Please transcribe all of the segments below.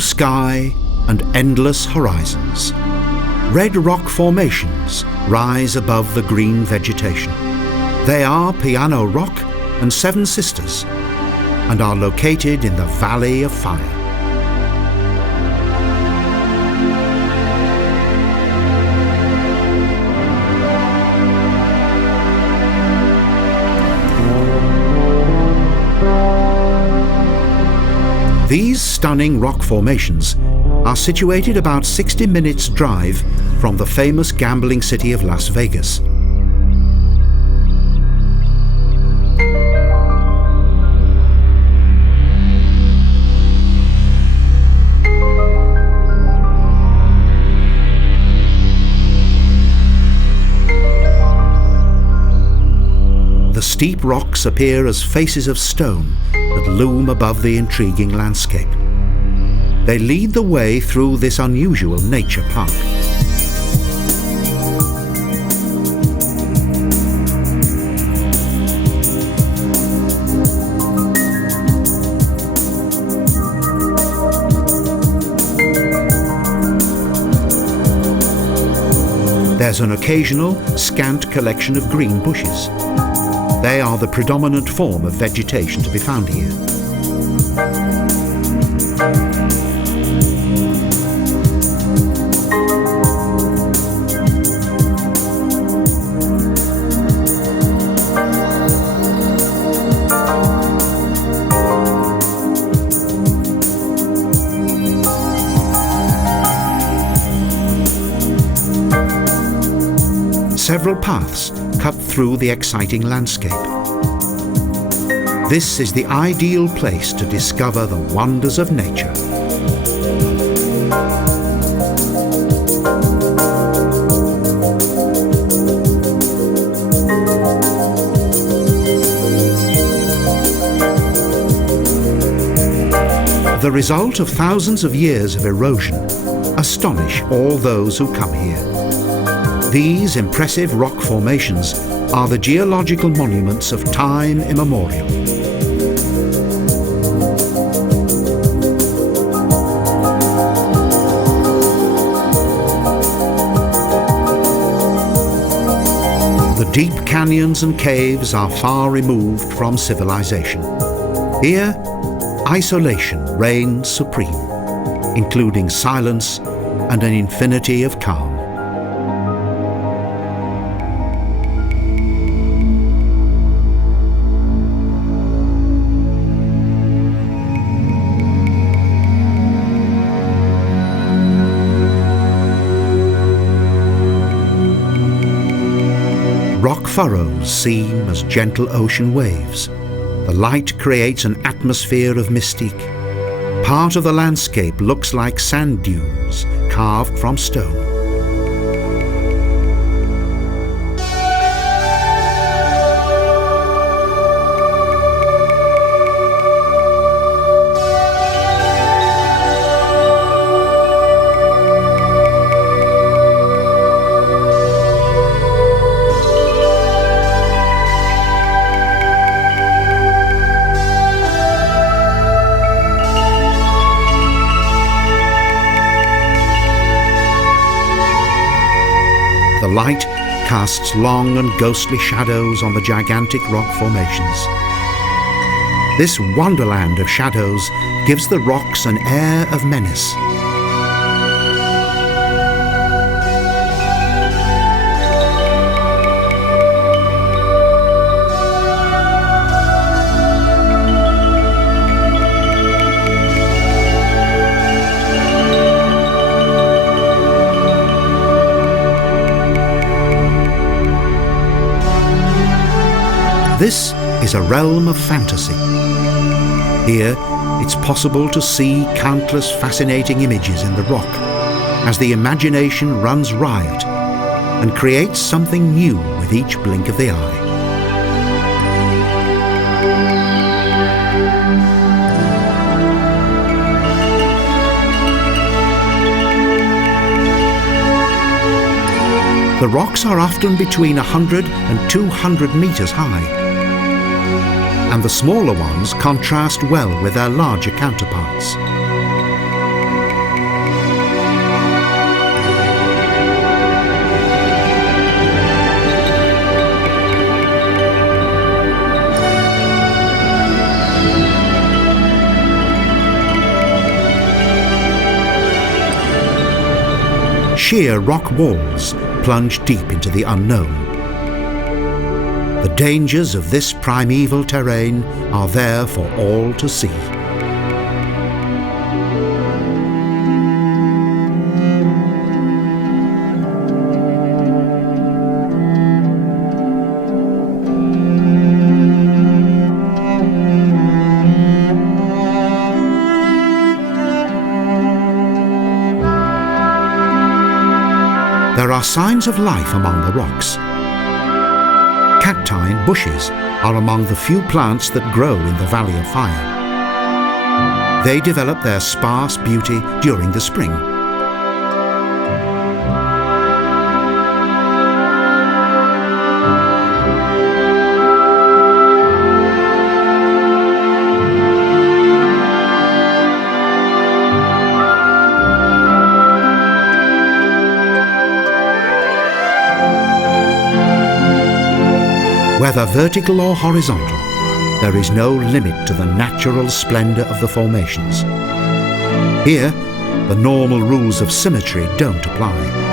blue sky and endless horizons. Red rock formations rise above the green vegetation. They are Piano Rock and Seven Sisters, and are located in the Valley of Fire. These stunning rock formations are situated about 60 minutes drive from the famous gambling city of Las Vegas. The steep rocks appear as faces of stone that loom above the intriguing landscape. They lead the way through this unusual nature park. There's an occasional, scant collection of green bushes. They are the predominant form of vegetation to be found here. Several paths cut through the exciting landscape. This is the ideal place to discover the wonders of nature. The result of thousands of years of erosion astonish all those who come here. These impressive rock formations are the geological monuments of time immemorial. The deep canyons and caves are far removed from civilization. Here, isolation reigns supreme, including silence and an infinity of calm. Rock furrows seem as gentle ocean waves. The light creates an atmosphere of mystique. Part of the landscape looks like sand dunes carved from stone. The light casts long and ghostly shadows on the gigantic rock formations. This wonderland of shadows gives the rocks an air of menace. This is a realm of fantasy. Here, it's possible to see countless fascinating images in the rock as the imagination runs riot and creates something new with each blink of the eye. The rocks are often between 100 and 200 meters high, and the smaller ones contrast well with their larger counterparts. sheer rock walls plunge deep into the unknown. The dangers of this primeval terrain are there for all to see. There are signs of life among the rocks. Cacti and bushes are among the few plants that grow in the Valley of Fire. They develop their sparse beauty during the spring. Whether vertical or horizontal, there is no limit to the natural splendor of the formations. Here, the normal rules of symmetry don't apply.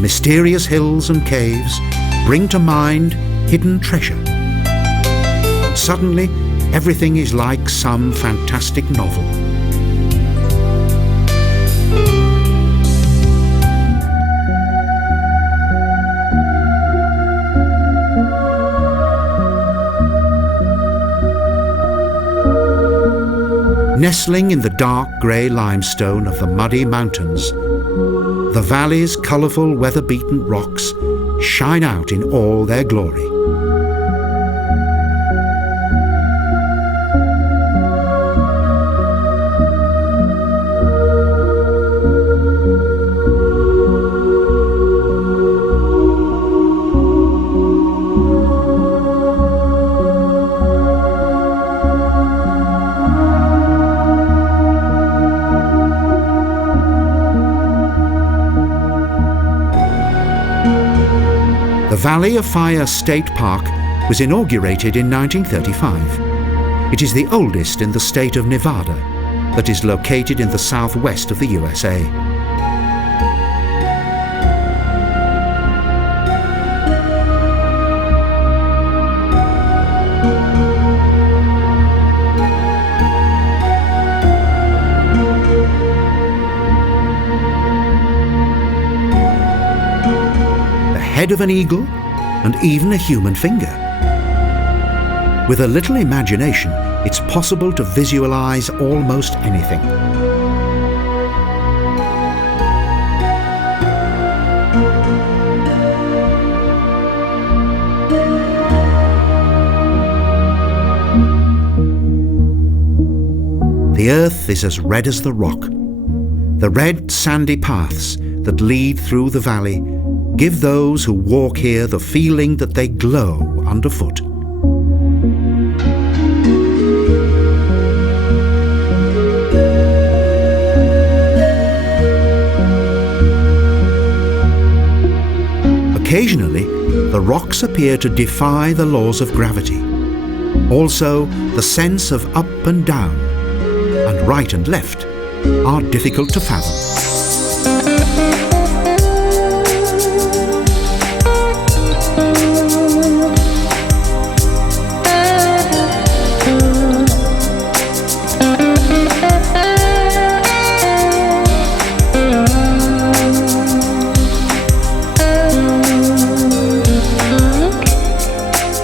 Mysterious hills and caves bring to mind hidden treasure. And suddenly, everything is like some fantastic novel. Nestling in the dark grey limestone of the muddy mountains, the valley's colourful weather-beaten rocks shine out in all their glory. The Valley of Fire State Park was inaugurated in 1935. It is the oldest in the state of Nevada that is located in the southwest of the USA. Head of an eagle, and even a human finger. With a little imagination, it's possible to visualize almost anything. The earth is as red as the rock. The red sandy paths that lead through the valley give those who walk here the feeling that they glow underfoot. Occasionally, the rocks appear to defy the laws of gravity. Also, the sense of up and down, and right and left, are difficult to fathom.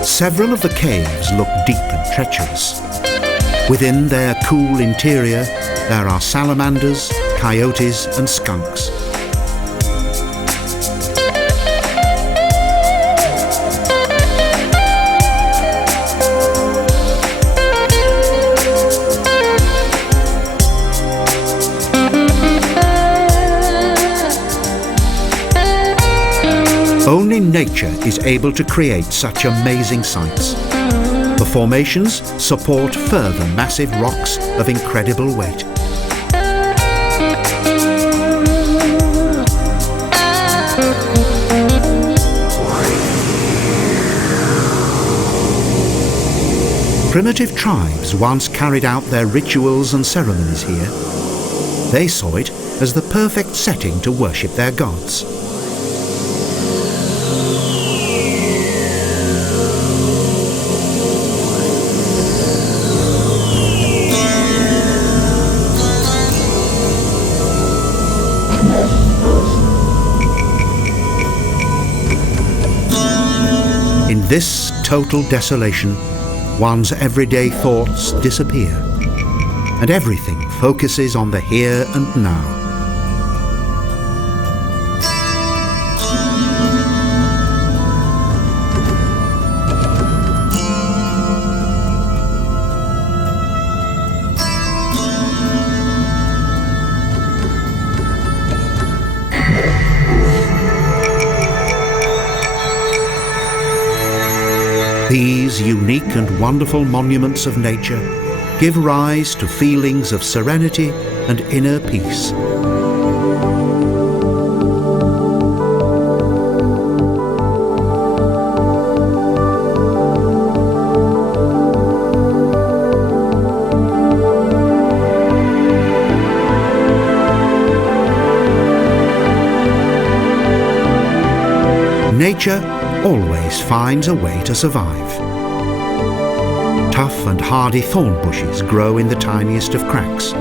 Several of the caves look deep and treacherous. Within their cool interior, there are salamanders, coyotes, and skunks. nature is able to create such amazing sights. The formations support further massive rocks of incredible weight. Primitive tribes once carried out their rituals and ceremonies here. They saw it as the perfect setting to worship their gods. In this total desolation, one's everyday thoughts disappear, and everything focuses on the here and now. These unique and wonderful monuments of nature give rise to feelings of serenity and inner peace. Nature always finds a way to survive. Tough and hardy thorn bushes grow in the tiniest of cracks.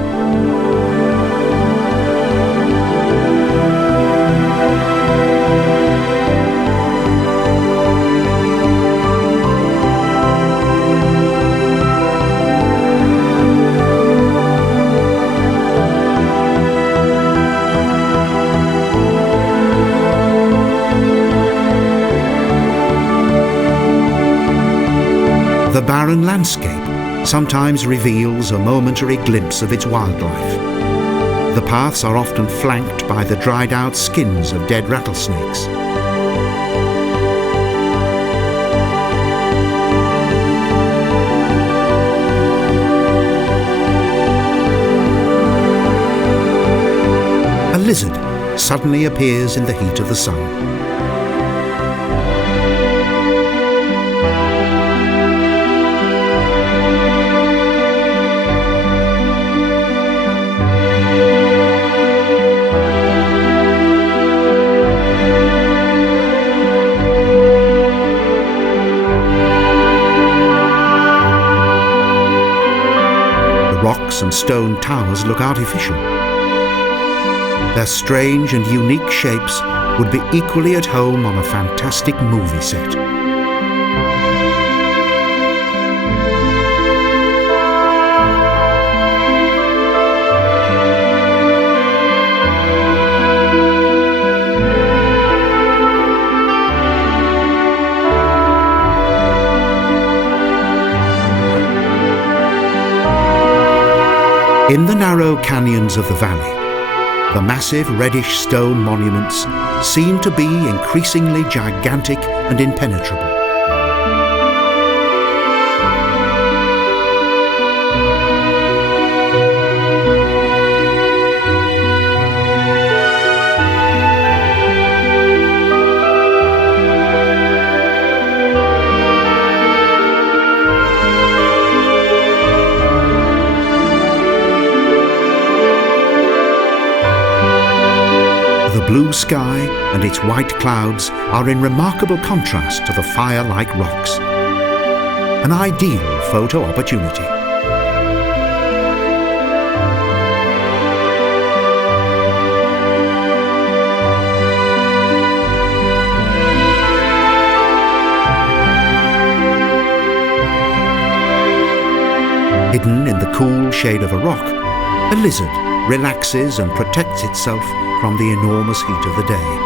The barren landscape sometimes reveals a momentary glimpse of its wildlife. The paths are often flanked by the dried-out skins of dead rattlesnakes. A lizard suddenly appears in the heat of the sun. Rocks and stone towers look artificial. Their strange and unique shapes would be equally at home on a fantastic movie set. In the narrow canyons of the valley, the massive reddish stone monuments seem to be increasingly gigantic and impenetrable. The blue sky and its white clouds are in remarkable contrast to the fire-like rocks. An ideal photo opportunity. Hidden in the cool shade of a rock, a lizard relaxes and protects itself from the enormous heat of the day.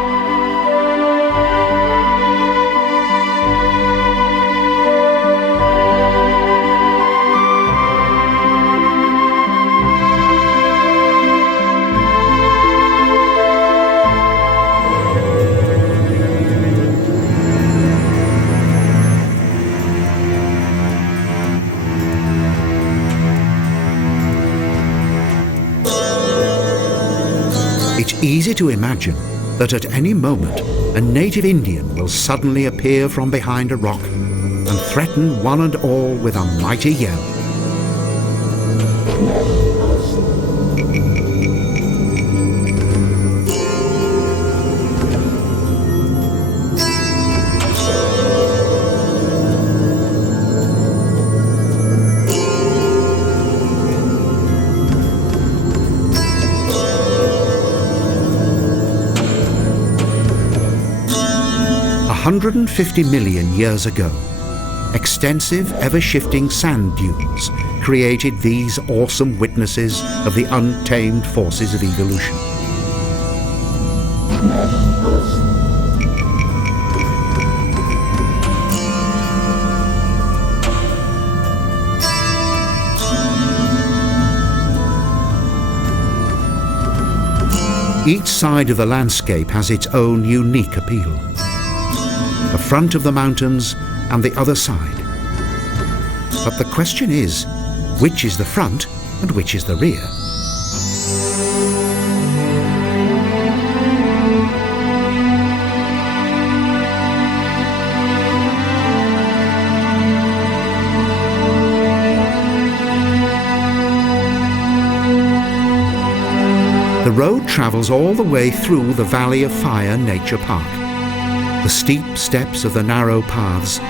easy to imagine that at any moment a native Indian will suddenly appear from behind a rock and threaten one and all with a mighty yell. A 150 million years ago, extensive, ever-shifting sand dunes created these awesome witnesses of the untamed forces of evolution. Each side of the landscape has its own unique appeal. The front of the mountains and the other side. But the question is, which is the front and which is the rear? The road travels all the way through the Valley of Fire Nature Park. The steep steps of the narrow paths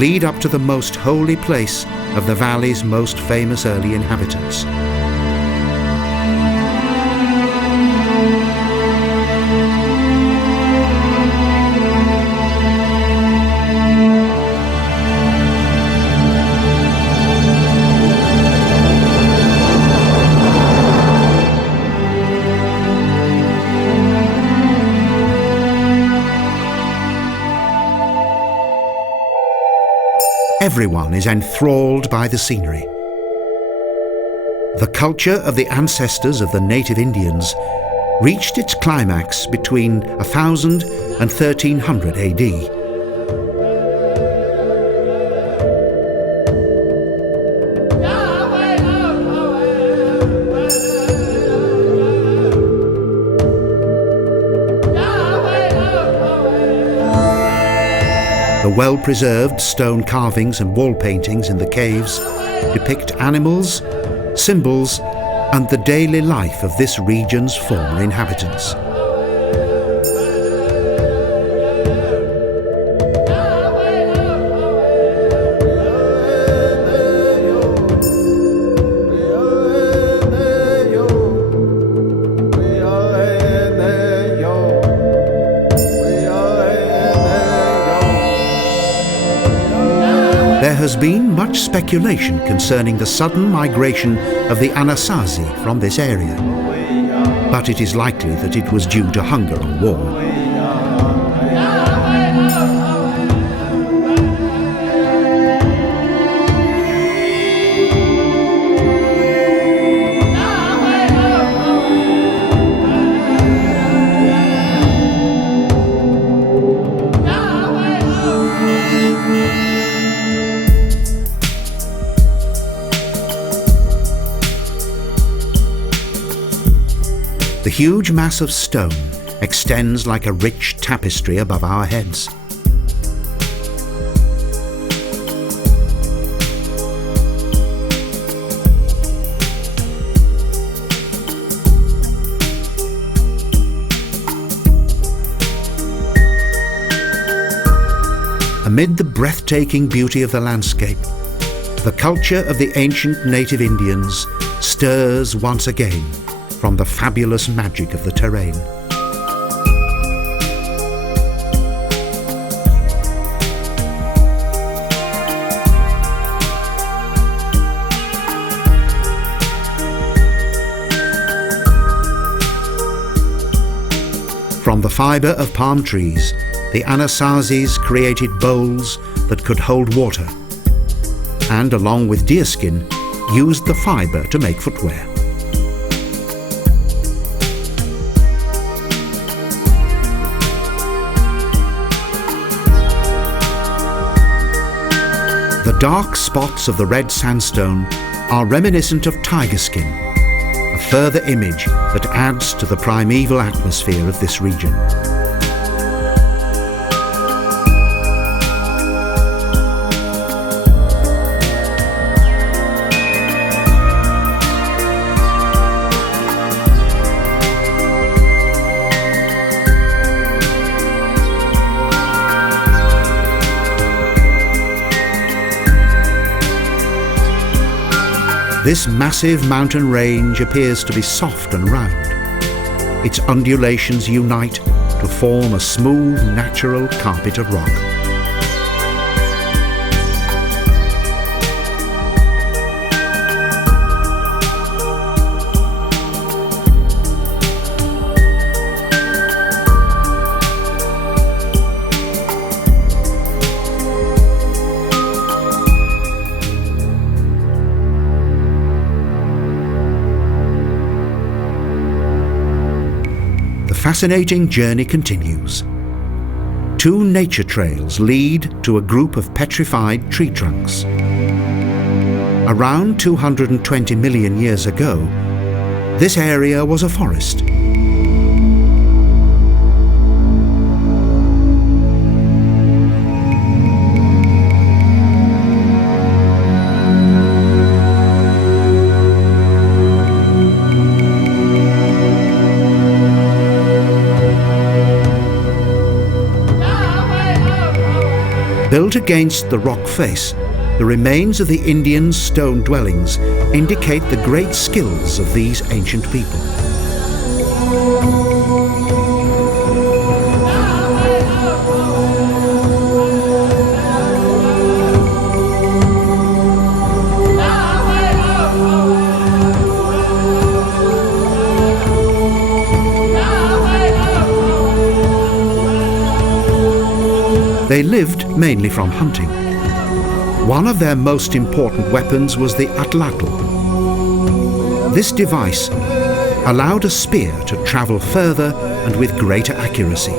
lead up to the most holy place of the valley's most famous early inhabitants. Everyone is enthralled by the scenery. The culture of the ancestors of the native Indians reached its climax between 1000 and 1300 AD. The well-preserved stone carvings and wall paintings in the caves depict animals, symbols, and the daily life of this region's former inhabitants. There has been much speculation concerning the sudden migration of the Anasazi from this area, but it is likely that it was due to hunger or war. The huge mass of stone extends like a rich tapestry above our heads. Amid the breathtaking beauty of the landscape, the culture of the ancient native Indians stirs once again from the fabulous magic of the terrain. From the fibre of palm trees, the Anasazis created bowls that could hold water, and along with deerskin, used the fibre to make footwear. The dark spots of the red sandstone are reminiscent of tiger skin, a further image that adds to the primeval atmosphere of this region. This massive mountain range appears to be soft and round. Its undulations unite to form a smooth, natural carpet of rock. The fascinating journey continues. Two nature trails lead to a group of petrified tree trunks. Around 220 million years ago, this area was a forest. Built against the rock face, the remains of the Indians' stone dwellings indicate the great skills of these ancient people. They lived mainly from hunting. One of their most important weapons was the atlatl. This device allowed a spear to travel further and with greater accuracy.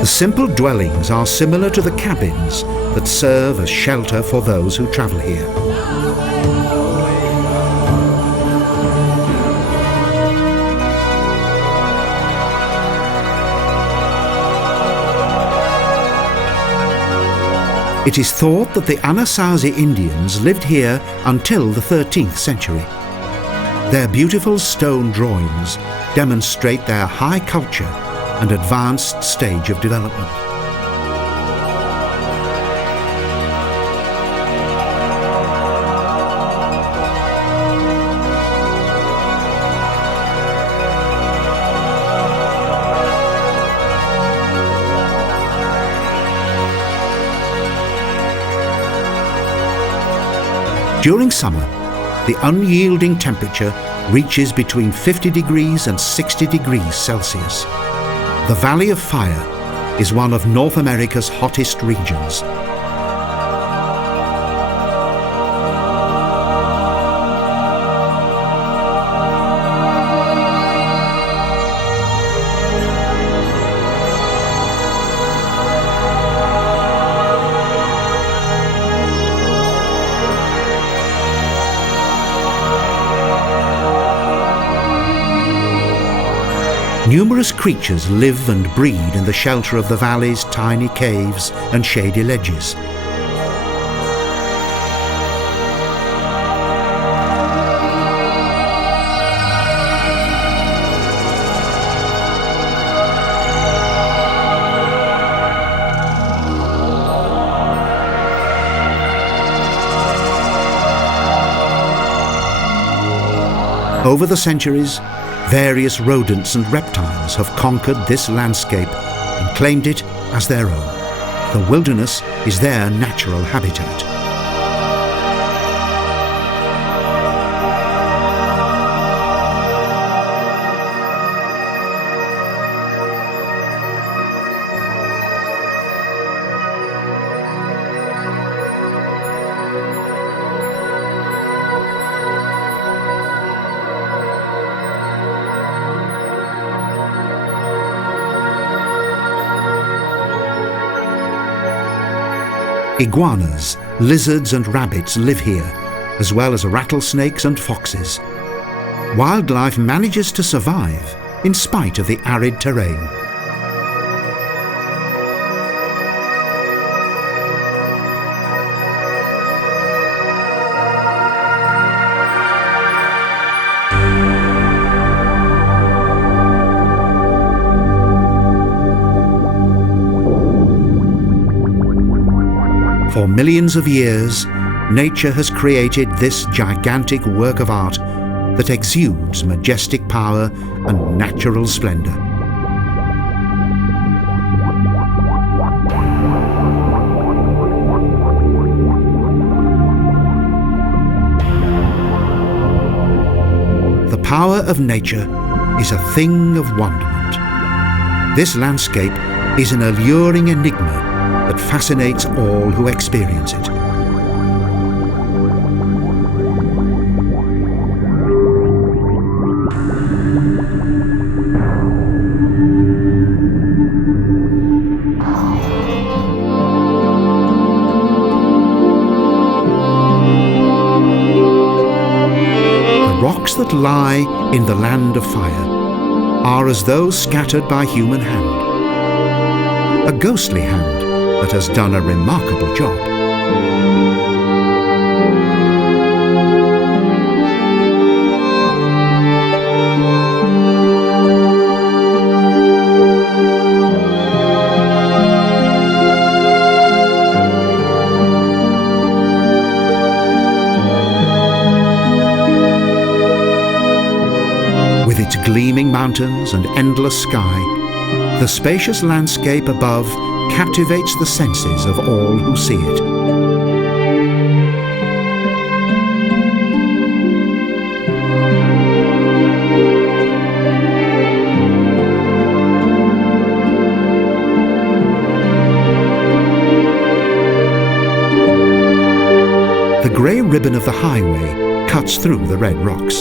The simple dwellings are similar to the cabins that serve as shelter for those who travel here. It is thought that the Anasazi Indians lived here until the 13th century. Their beautiful stone drawings demonstrate their high culture and advanced stage of development. During summer, the unyielding temperature reaches between 50 degrees and 60 degrees Celsius. The Valley of Fire is one of North America's hottest regions. Numerous creatures live and breed in the shelter of the valley's tiny caves and shady ledges. Over the centuries, various rodents and reptiles have conquered this landscape and claimed it as their own. The wilderness is their natural habitat. Iguanas, lizards and rabbits live here, as well as rattlesnakes and foxes. Wildlife manages to survive in spite of the arid terrain. For millions of years, nature has created this gigantic work of art that exudes majestic power and natural splendor. The power of nature is a thing of wonderment. This landscape is an alluring enigma that fascinates all who experience it. The rocks that lie in the land of fire are as though scattered by human hand. A ghostly hand that has done a remarkable job. With its gleaming mountains and endless sky, the spacious landscape above captivates the senses of all who see it. The grey ribbon of the highway cuts through the red rocks.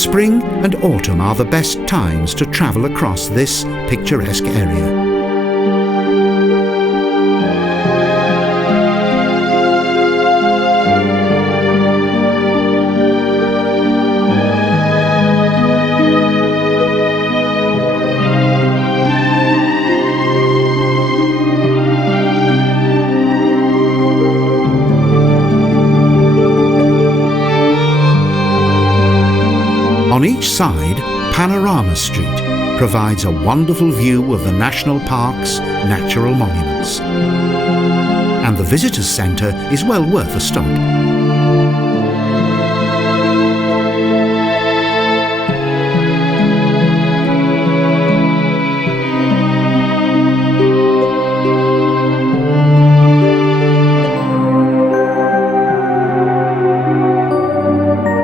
Spring and autumn are the best times to travel across this picturesque area. On each side, Panorama Street provides a wonderful view of the national park's natural monuments. And the visitors' centre is well worth a stop.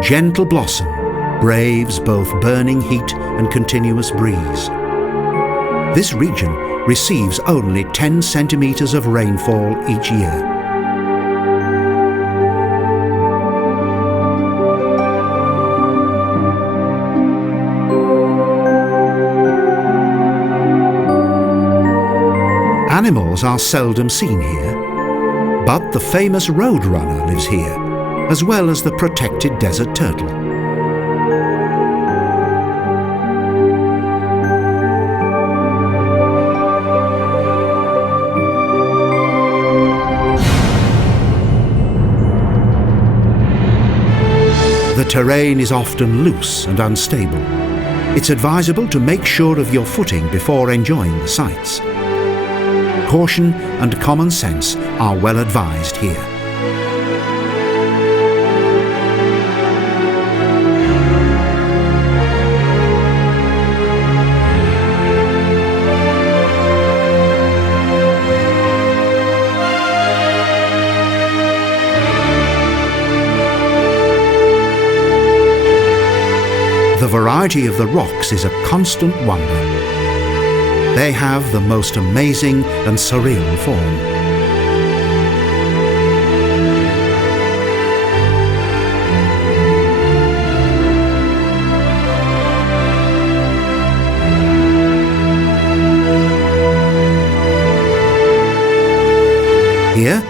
Gentle blossom braves both burning heat and continuous breeze. This region receives only 10 centimetres of rainfall each year. Animals are seldom seen here, but the famous roadrunner lives here, as well as the protected desert turtle. The terrain is often loose and unstable. It's advisable to make sure of your footing before enjoying the sights. Caution and common sense are well advised here. The variety of the rocks is a constant wonder. They have the most amazing and surreal form. Here,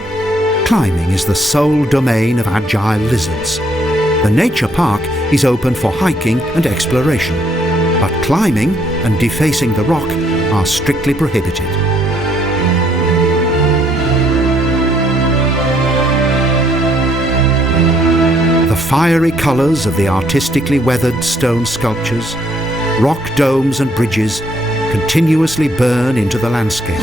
climbing is the sole domain of agile lizards. The nature park is open for hiking and exploration, but climbing and defacing the rock are strictly prohibited. The fiery colours of the artistically weathered stone sculptures, rock domes and bridges continuously burn into the landscape.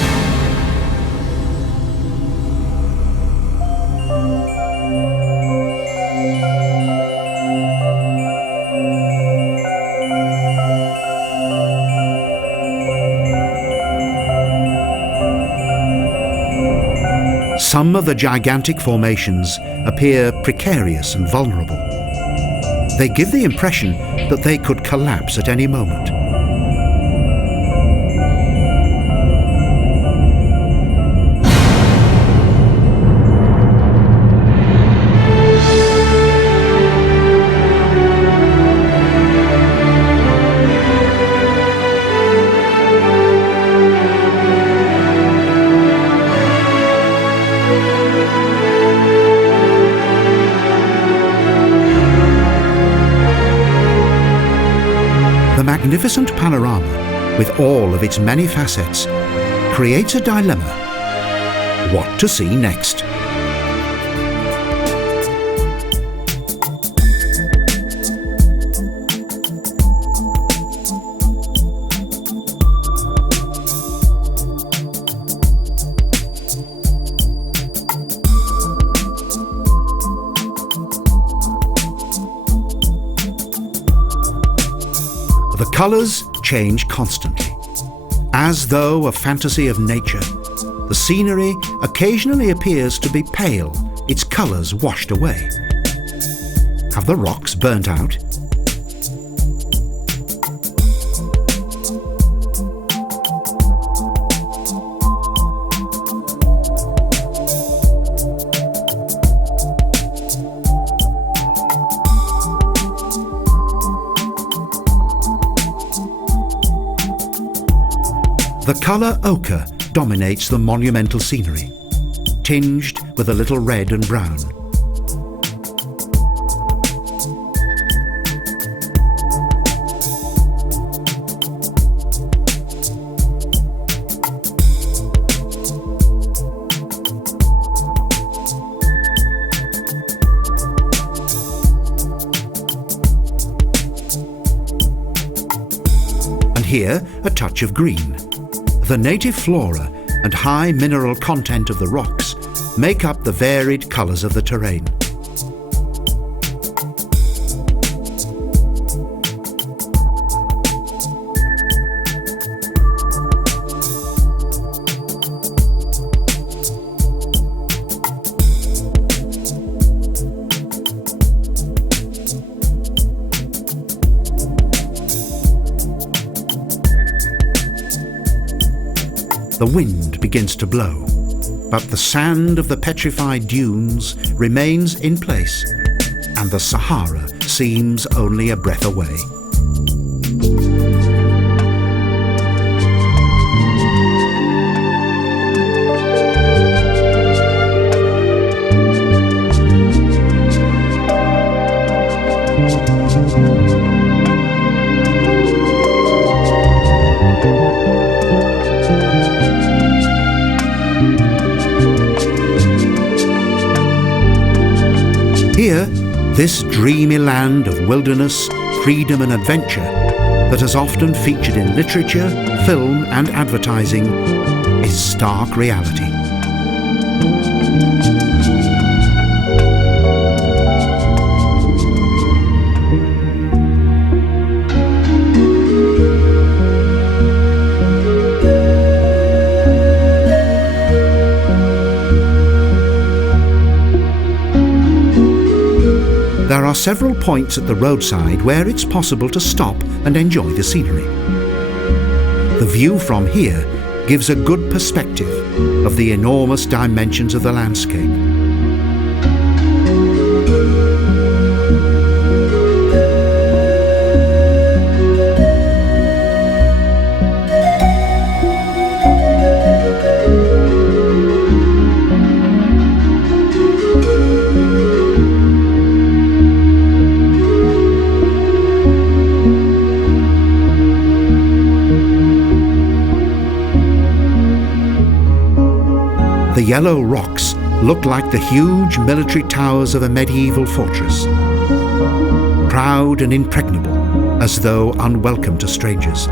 Some of the gigantic formations appear precarious and vulnerable. They give the impression that they could collapse at any moment. The magnificent panorama, with all of its many facets, creates a dilemma. What to see next? The colours change constantly. As though a fantasy of nature, the scenery occasionally appears to be pale, its colours washed away. Have the rocks burnt out? The colour ochre dominates the monumental scenery, tinged with a little red and brown. And here, a touch of green. The native flora and high mineral content of the rocks make up the varied colours of the terrain. The wind begins to blow, but the sand of the petrified dunes remains in place, and the Sahara seems only a breath away. Here, this dreamy land of wilderness, freedom and adventure that has often featured in literature, film and advertising is stark reality. There are several points at the roadside where it's possible to stop and enjoy the scenery. The view from here gives a good perspective of the enormous dimensions of the landscape. The yellow rocks look like the huge military towers of a medieval fortress, proud and impregnable, as though unwelcome to strangers.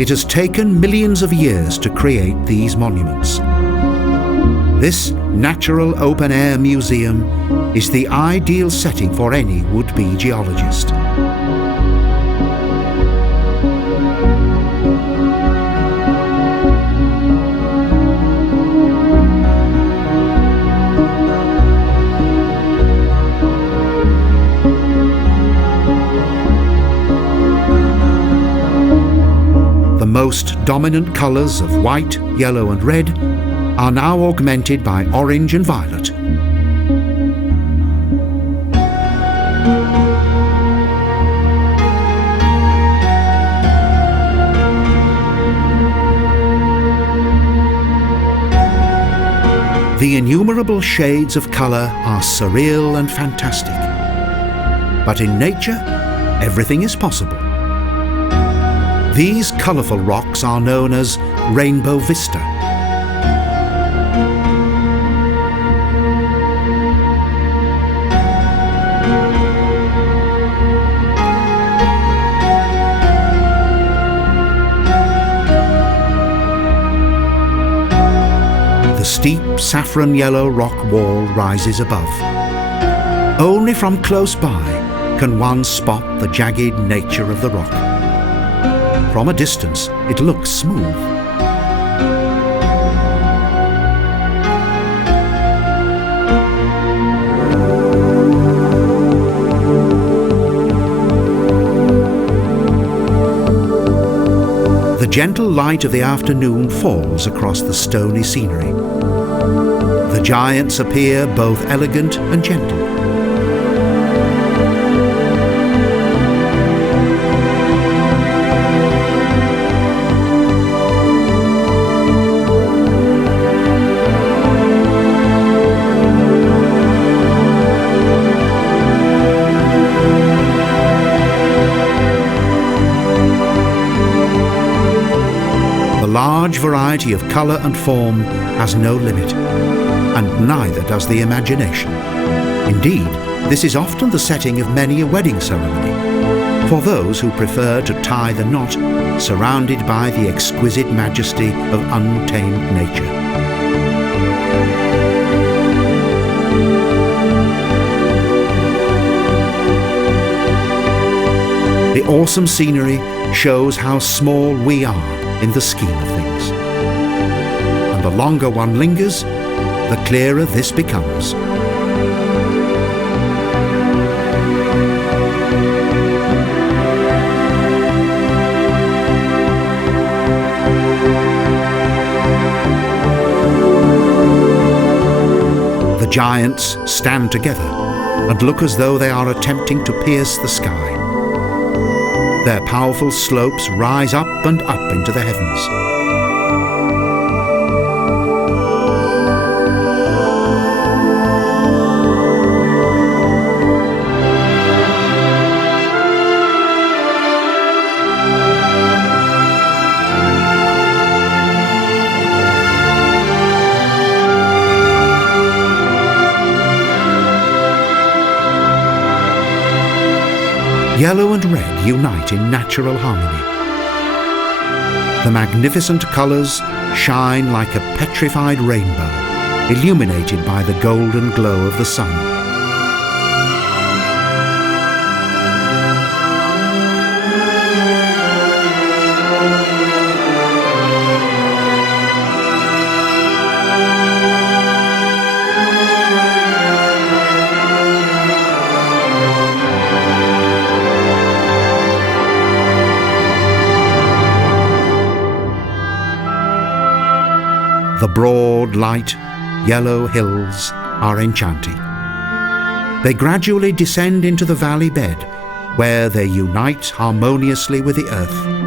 It has taken millions of years to create these monuments. This natural open-air museum is the ideal setting for any would-be geologist. The most dominant colours of white, yellow and red are now augmented by orange and violet. The innumerable shades of colour are surreal and fantastic. But in nature, everything is possible. These colourful rocks are known as Rainbow Vista. The steep saffron yellow rock wall rises above. Only from close by can one spot the jagged nature of the rock. From a distance, it looks smooth. The gentle light of the afternoon falls across the stony scenery. The giants appear both elegant and gentle. The large variety of colour and form has no limit, and neither does the imagination. Indeed, this is often the setting of many a wedding ceremony, for those who prefer to tie the knot surrounded by the exquisite majesty of untamed nature. The awesome scenery shows how small we are in the scheme of things. And the longer one lingers, the clearer this becomes. The giants stand together and look as though they are attempting to pierce the sky. Their powerful slopes rise up and up into the heavens. Yellow and red unite in natural harmony. The magnificent colours shine like a petrified rainbow, illuminated by the golden glow of the sun. The broad, light, yellow hills are enchanting. They gradually descend into the valley bed, where they unite harmoniously with the earth.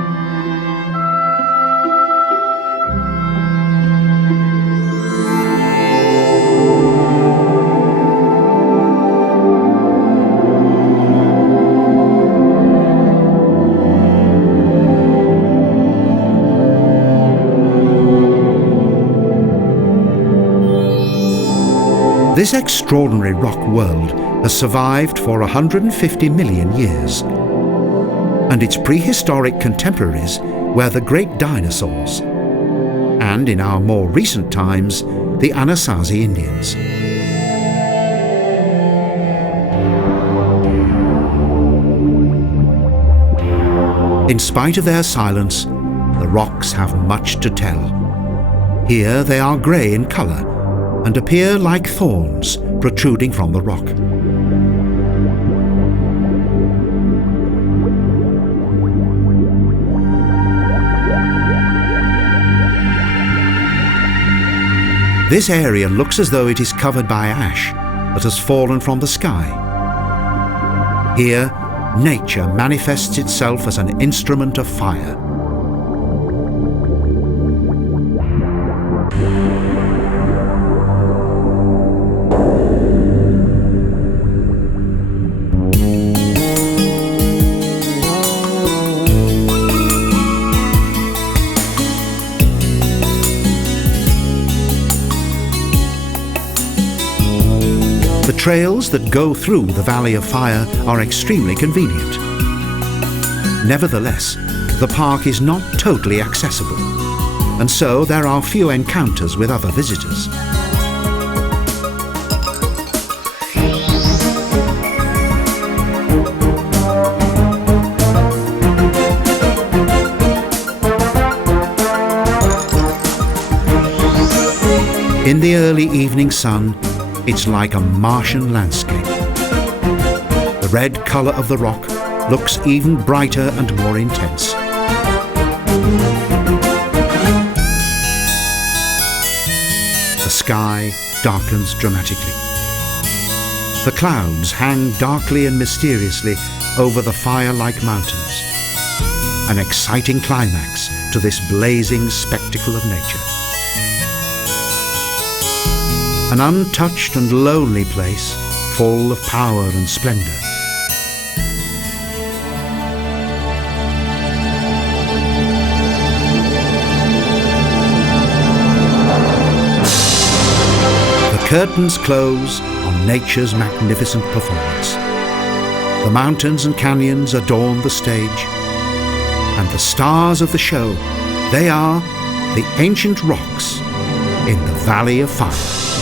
This extraordinary rock world has survived for 150 million years, and its prehistoric contemporaries were the great dinosaurs, and in our more recent times, the Anasazi Indians. In spite of their silence, the rocks have much to tell. Here they are grey in colour, and appear like thorns protruding from the rock. This area looks as though it is covered by ash that has fallen from the sky. Here, nature manifests itself as an instrument of fire. The trails that go through the Valley of Fire are extremely convenient. Nevertheless, the park is not totally accessible, and so there are few encounters with other visitors. In the early evening sun, it's like a Martian landscape. The red colour of the rock looks even brighter and more intense. The sky darkens dramatically. The clouds hang darkly and mysteriously over the fire-like mountains, an exciting climax to this blazing spectacle of nature. An untouched and lonely place, full of power and splendour. The curtains close on nature's magnificent performance. The mountains and canyons adorn the stage, and the stars of the show, they are the ancient rocks in the Valley of Fire.